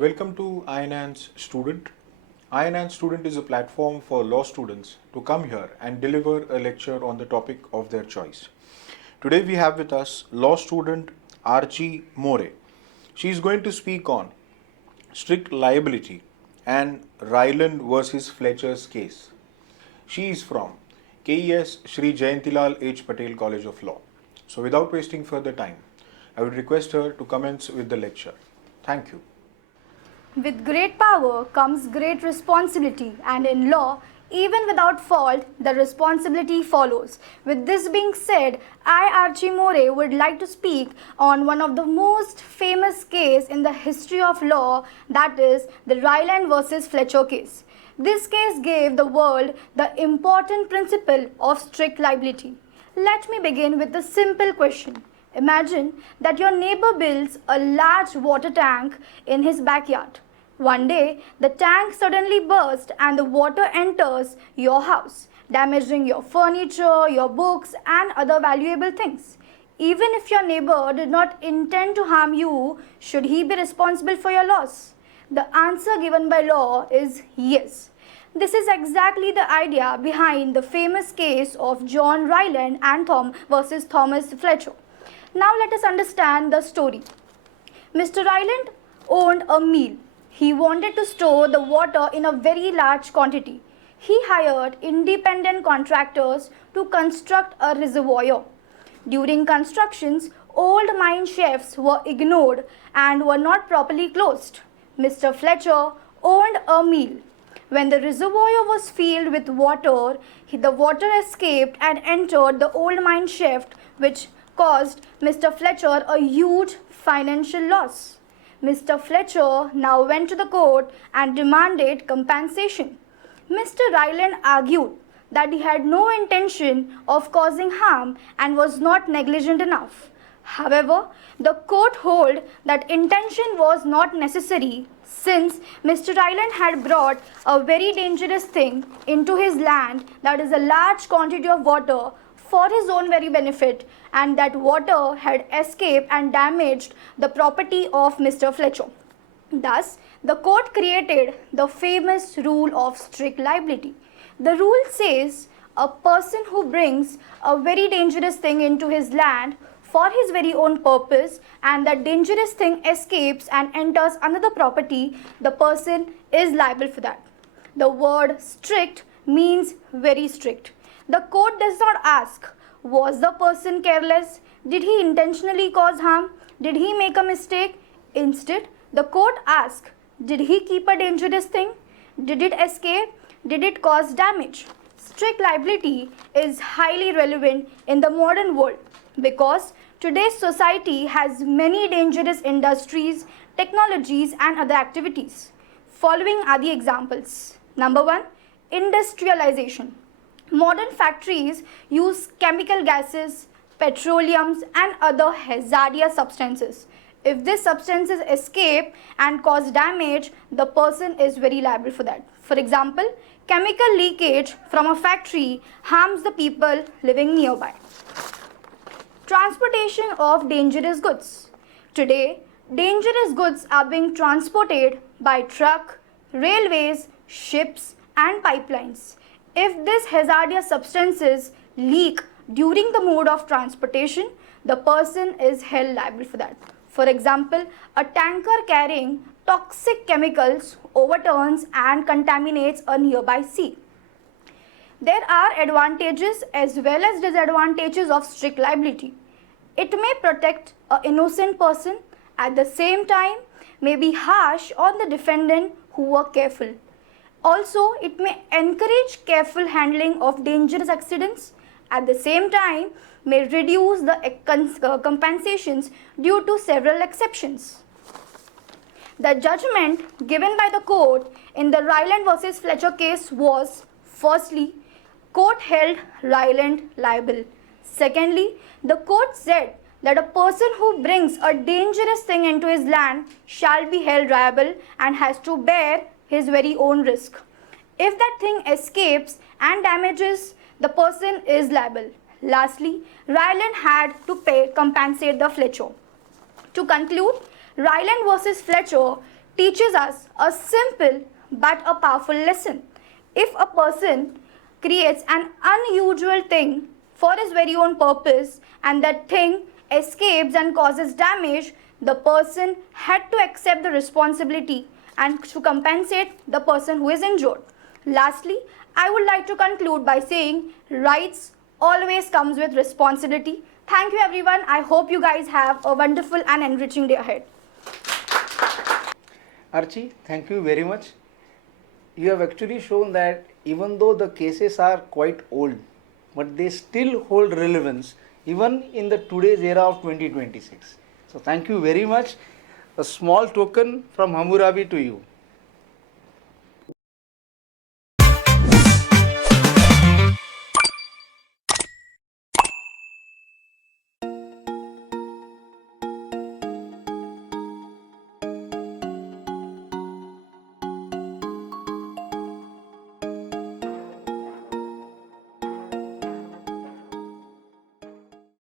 Welcome to INAN's Student. INAN Student is a platform for law students to come here and deliver a lecture on the topic of their choice. Today we have with us law student Archie More. She is going to speak on strict liability and Ryland versus Fletcher's case. She is from KES Shri Jayantilal H. Patel College of Law. So without wasting further time, I would request her to commence with the lecture. Thank you. With great power comes great responsibility, and in law, even without fault, the responsibility follows. With this being said, I, Archie More, would like to speak on one of the most famous case in the history of law, that is the Ryland versus Fletcher case. This case gave the world the important principle of strict liability. Let me begin with a simple question. Imagine that your neighbor builds a large water tank in his backyard. One day, the tank suddenly bursts and the water enters your house, damaging your furniture, your books, and other valuable things. Even if your neighbor did not intend to harm you, should he be responsible for your loss? The answer given by law is yes. This is exactly the idea behind the famous case of John Ryland and Tom versus Thomas Fletcher. Now let us understand the story. Mr. Ryland owned a mill. He wanted to store the water in a very large quantity. He hired independent contractors to construct a reservoir. During constructions, old mine shafts were ignored and were not properly closed. Mr. Fletcher owned a mill. When the reservoir was filled with water, the water escaped and entered the old mine shaft, which caused Mr. Fletcher a huge financial loss. Mr. Fletcher now went to the court and demanded compensation. Mr. Ryland argued that he had no intention of causing harm and was not negligent enough. However, the court held that intention was not necessary since Mr. Ryland had brought a very dangerous thing into his land, that is a large quantity of water, for his own very benefit, and that water had escaped and damaged the property of Mr. Fletcher. Thus, the court created the famous rule of strict liability. The rule says a person who brings a very dangerous thing into his land for his very own purpose and that dangerous thing escapes and enters another property, the person is liable for that. The word strict means very strict. The court does not ask, was the person careless? Did he intentionally cause harm? Did he make a mistake? Instead, the court asks, did he keep a dangerous thing? Did it escape? Did it cause damage? Strict liability is highly relevant in the modern world because today's society has many dangerous industries, technologies, and other activities. Following are the examples. Number 1, industrialization. Modern factories use chemical gases, petroleums, and other hazardous substances. If these substances escape and cause damage, the person is very liable for that. For example, chemical leakage from a factory harms the people living nearby. Transportation of dangerous goods. Today, dangerous goods are being transported by truck, railways, ships, and pipelines. If these hazardous substances leak during the mode of transportation, the person is held liable for that. For example, a tanker carrying toxic chemicals overturns and contaminates a nearby sea. There are advantages as well as disadvantages of strict liability. It may protect an innocent person, at the same time may be harsh on the defendant who were careful. Also, it may encourage careful handling of dangerous accidents. At the same time, may reduce the compensations due to several exceptions. The judgment given by the court in the Ryland versus Fletcher case was, firstly, court held Ryland liable. Secondly, the court said that a person who brings a dangerous thing into his land shall be held liable and has to bear his very own risk. If that thing escapes and damages, the person is liable. Lastly, Ryland had to compensate the Fletcher. To conclude, Ryland versus Fletcher teaches us a simple but a powerful lesson. If a person creates an unusual thing for his very own purpose and that thing escapes and causes damage, the person had to accept the responsibility and to compensate the person who is injured. Lastly, I would like to conclude by saying rights always comes with responsibility. Thank you everyone. I hope you guys have a wonderful and enriching day ahead. Archie, thank you very much. You have actually shown that even though the cases are quite old, but they still hold relevance even in the today's era of 2026. So thank you very much. A small token from Hammurabi to you.